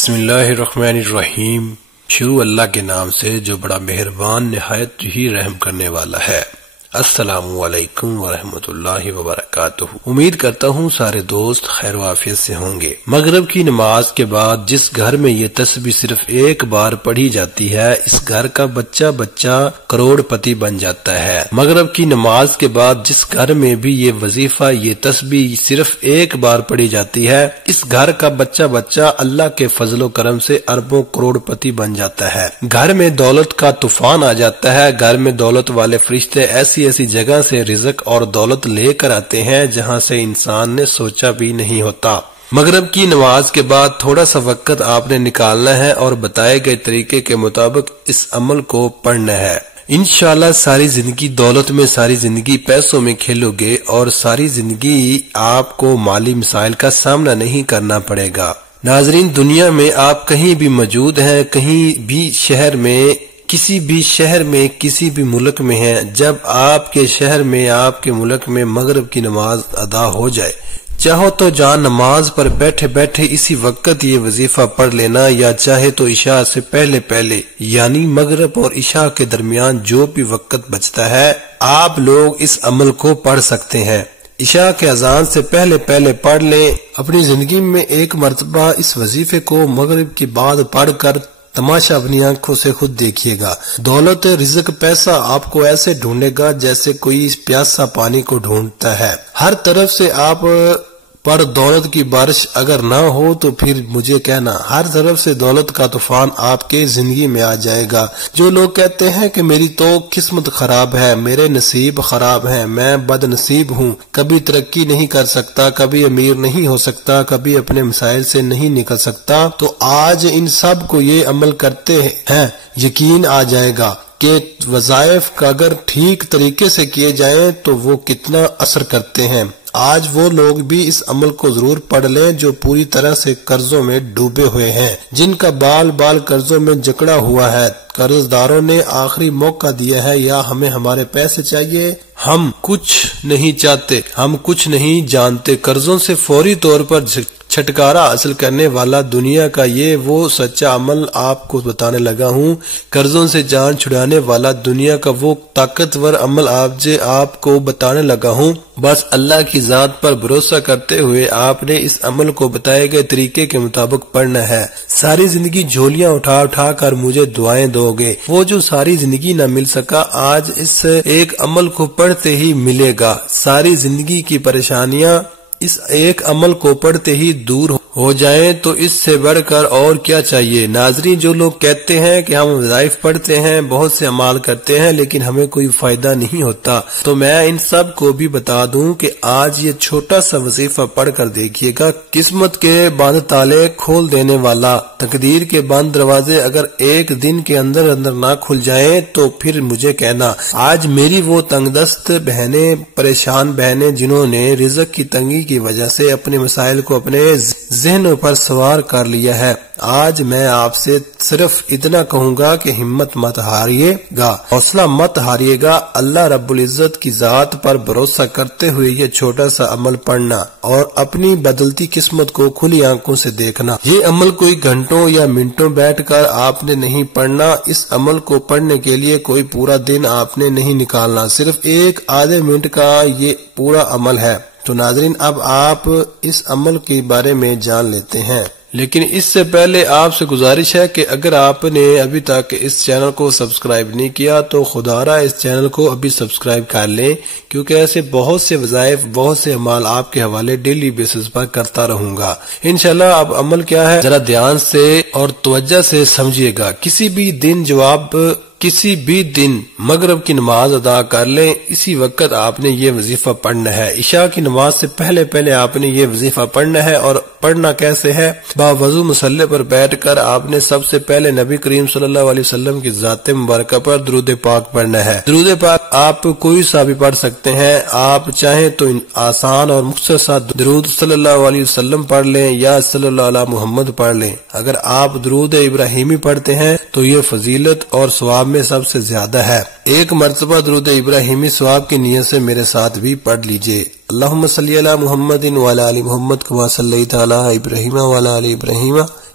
بسم اللہ الرحمن الرحیم۔ شروع اللہ کے نام سے جو بڑا مہربان نہایت ہی رحم کرنے والا ہے۔ السلام علیکم ورحمۃ اللہ وبرکاتہ۔ امید کرتا ہوں سارے دوست خیر و عافیت سے ہوں گے۔ مغرب کی نماز کے بعد جس گھر میں یہ تسبیح صرف ایک بار پڑھی جاتی ہے، اس گھر کا بچہ بچہ کروڑ پتی بن جاتا ہے۔ مغرب کی نماز کے بعد جس گھر میں بھی یہ وظیفہ یہ تسبیح صرف ایک بار پڑھی جاتی ہے، اس گھر کا بچہ بچہ اللہ کے فضل و کرم سے اربوں کروڑ پتی بن جاتا ہے۔ گھر میں دولت کا طوفان آ جاتا ہے۔ گھر میں دولت والے فرشتے ایسی جگہ سے رزق اور دولت لے کر آتے ہیں جہاں سے انسان نے سوچا بھی نہیں ہوتا۔ مغرب کی نماز کے بعد تھوڑا سا وقت آپ نے نکالنا ہے اور بتائے گئے طریقے کے مطابق اس عمل کو پڑھنا ہے۔ انشاءاللہ ساری زندگی دولت میں، ساری زندگی پیسوں میں کھیلو گے اور ساری زندگی آپ کو مالی مسائل کا سامنا نہیں کرنا پڑے گا۔ ناظرین، دنیا میں آپ کہیں بھی موجود ہیں، کہیں بھی شہر میں، کسی بھی شہر میں، کسی بھی ملک میں ہیں، جب آپ کے شہر میں، آپ کے ملک میں مغرب کی نماز ادا ہو جائے، چاہو تو جہاں نماز پر بیٹھے بیٹھے اسی وقت یہ وظیفہ پڑھ لینا، یا چاہے تو عشاء سے پہلے یعنی مغرب اور عشاء کے درمیان جو بھی وقت بچتا ہے، آپ لوگ اس عمل کو پڑھ سکتے ہیں۔ عشاء کے اذان سے پہلے پڑھ لیں۔ اپنی زندگی میں ایک مرتبہ اس وظیفے کو مغرب کے بعد پڑھ کر تماشا اپنی آنکھوں سے خود دیکھیے گا۔ دولت، رزق، پیسہ آپ کو ایسے ڈھونڈے گا جیسے کوئی پیاسا پانی کو ڈھونڈتا ہے۔ ہر طرف سے آپ پر دولت کی بارش اگر نہ ہو تو پھر مجھے کہنا، ہر طرف سے دولت کا طوفان آپ کے زندگی میں آ جائے گا۔ جو لوگ کہتے ہیں کہ میری تو قسمت خراب ہے، میرے نصیب خراب ہیں، میں بد نصیب ہوں، کبھی ترقی نہیں کر سکتا، کبھی امیر نہیں ہو سکتا، کبھی اپنے مسائل سے نہیں نکل سکتا، تو آج ان سب کو یہ عمل کرتے ہیں یقین آ جائے گا کہ وظائف کا اگر ٹھیک طریقے سے کیے جائیں تو وہ کتنا اثر کرتے ہیں۔ آج وہ لوگ بھی اس عمل کو ضرور پڑھ لیں جو پوری طرح سے قرضوں میں ڈوبے ہوئے ہیں، جن کا بال قرضوں میں جکڑا ہوا ہے۔ قرض داروں نے آخری موقع دیا ہے، یا ہمیں ہمارے پیسے چاہیے، ہم کچھ نہیں چاہتے، ہم کچھ نہیں جانتے۔ قرضوں سے فوری طور پر چھٹکارا حاصل کرنے والا دنیا کا یہ وہ سچا عمل آپ کو بتانے لگا ہوں۔ قرضوں سے جان چھڑانے والا دنیا کا وہ طاقتور عمل آپ کو بتانے لگا ہوں۔ بس اللہ کی ذات پر بھروسہ کرتے ہوئے آپ نے اس عمل کو بتائے گئے طریقے کے مطابق پڑھنا ہے۔ ساری زندگی جھولیاں اٹھا کر مجھے دعائیں دو گے، وہ جو ساری زندگی نہ مل سکا آج اس ایک عمل کو پڑھتے ہی ملے گا۔ ساری زندگی کی پریشانیاں اس ایک عمل کو پڑھتے ہی دور ہو جائیں تو اس سے بڑھ کر اور کیا چاہیے۔ ناظرین، جو لوگ کہتے ہیں کہ ہم وظائف پڑھتے ہیں، بہت سے اعمال کرتے ہیں لیکن ہمیں کوئی فائدہ نہیں ہوتا، تو میں ان سب کو بھی بتا دوں کہ آج یہ چھوٹا سا وظیفہ پڑھ کر دیکھیے گا۔ قسمت کے بند تالے کھول دینے والا، تقدیر کے بند دروازے اگر ایک دن کے اندر نہ کھل جائیں تو پھر مجھے کہنا۔ آج میری وہ تنگ دست بہنیں، پریشان بہنیں جنہوں نے رزق کی تنگی کی وجہ سے اپنے مسائل کو اپنے ذہن پر سوار کر لیا ہے، آج میں آپ سے صرف اتنا کہوں گا کہ ہمت مت ہاریے گا، حوصلہ مت ہاریے گا۔ اللہ رب العزت کی ذات پر بھروسہ کرتے ہوئے یہ چھوٹا سا عمل پڑھنا اور اپنی بدلتی قسمت کو کھلی آنکھوں سے دیکھنا۔ یہ عمل کوئی گھنٹوں یا منٹوں بیٹھ کر آپ نے نہیں پڑھنا، اس عمل کو پڑھنے کے لیے کوئی پورا دن آپ نے نہیں نکالنا، صرف ایک آدھے منٹ کا یہ پورا عمل ہے۔ تو ناظرین، اب آپ اس عمل کے بارے میں جان لیتے ہیں، لیکن اس سے پہلے آپ سے گزارش ہے کہ اگر آپ نے ابھی تک اس چینل کو سبسکرائب نہیں کیا تو خدارا اس چینل کو ابھی سبسکرائب کر لیں، کیونکہ ایسے بہت سے وظائف، بہت سے اعمال آپ کے حوالے ڈیلی بیسس پر کرتا رہوں گا انشاءاللہ۔ اب عمل کیا ہے ذرا دھیان سے اور توجہ سے سمجھیے گا۔ کسی بھی دن مغرب کی نماز ادا کر لیں، اسی وقت آپ نے یہ وظیفہ پڑھنا ہے۔ عشاء کی نماز سے پہلے آپ نے یہ وظیفہ پڑھنا ہے، اور پڑھنا کیسے ہے؟ باوضو مصلی پر بیٹھ کر آپ نے سب سے پہلے نبی کریم صلی اللہ علیہ وسلم کی ذات مبارکہ پر درود پاک پڑھنا ہے۔ درود پاک آپ کوئی سا بھی پڑھ سکتے ہیں، آپ چاہیں تو آسان اور مختصر سا درود صلی اللہ علیہ وسلم پڑھ لیں یا صلی اللہ علیہ محمد پڑھ لیں۔ اگر آپ درود ابراہیمی پڑھتے ہیں تو یہ فضیلت اور ثواب میں سب سے زیادہ ہے۔ ایک مرتبہ درود ابراہیمی ثواب کی نیت سے میرے ساتھ بھی پڑھ لیجئے۔ اللہم صلی علی محمد وعلی آل محمد کما صلیت علی ابراہیم وعلی آل ابراہیم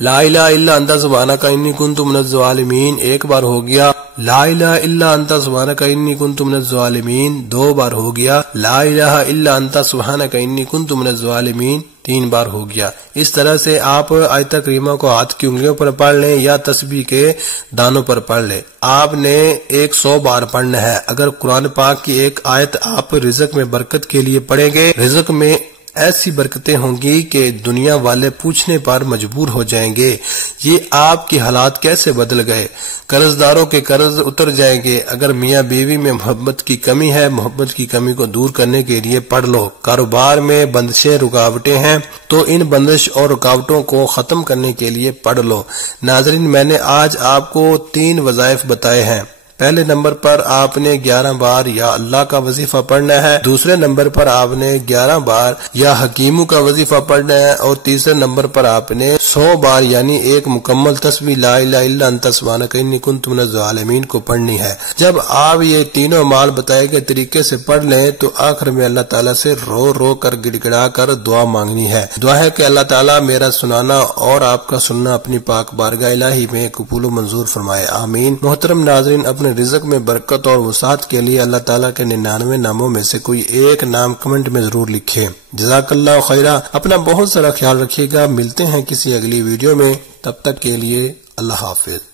لا الہ الا انت سبحانک انی کنت من الظالمین ایک بار ہو گیا، لا الہ الا انت سبحانک انی کنت من الظالمین دو بار ہو گیا، لا الہ الا انت سبحانک انی کنت من الظالمین تین بار ہو گیا۔ اس طرح سے آپ آیت کریمہ کو ہاتھ کی انگلیوں پر پڑھ لیں یا تسبیح کے دانوں پر پڑھ لیں۔ آپ نے 100 بار پڑھنا ہے۔ اگر قرآن پاک کی ایک آیت آپ رزق میں برکت کے لیے پڑھیں گے، رزق میں ایسی برکتیں ہوں گی کہ دنیا والے پوچھنے پر مجبور ہو جائیں گے یہ آپ کی حالات کیسے بدل گئے، قرض داروں کے قرض اتر جائیں گے۔ اگر میاں بیوی میں محبت کی کمی ہے، محبت کی کمی کو دور کرنے کے لیے پڑھ لو۔ کاروبار میں بندشیں رکاوٹیں ہیں تو ان بندش اور رکاوٹوں کو ختم کرنے کے لیے پڑھ لو۔ ناظرین، میں نے آج آپ کو 3 وظائف بتائے ہیں۔ پہلے نمبر پر آپ نے 11 بار یا اللہ کا وظیفہ پڑھنا ہے، دوسرے نمبر پر آپ نے 11 بار یا حکیموں کا وظیفہ پڑھنا ہے، اور تیسرے نمبر پر آپ نے 100 بار یعنی ایک مکمل تسبیح لا الہ الا انت سبحانک انی کنت من الظالمین کو پڑھنی ہے۔ جب آپ یہ تینوں اعمال بتائے گئے طریقے سے پڑھ لیں تو آخر میں اللہ تعالیٰ سے رو رو کر گڑ گڑا کر دعا مانگنی ہے۔ دعا ہے کہ اللہ تعالیٰ میرا سنانا اور آپ کا سننا اپنی پاک بارگاہ الہی میں قبول و منظور فرمائے، آمین۔ محترم ناظرین، اپنے رزق میں برکت اور وسعت کے لیے اللہ تعالیٰ کے 99 ناموں میں سے کوئی ایک نام کمنٹ میں ضرور لکھیں۔ جزاک اللہ خیرہ۔ اپنا بہت سارا خیال رکھیے گا، ملتے ہیں کسی اگلی ویڈیو میں، تب تک کے لیے اللہ حافظ۔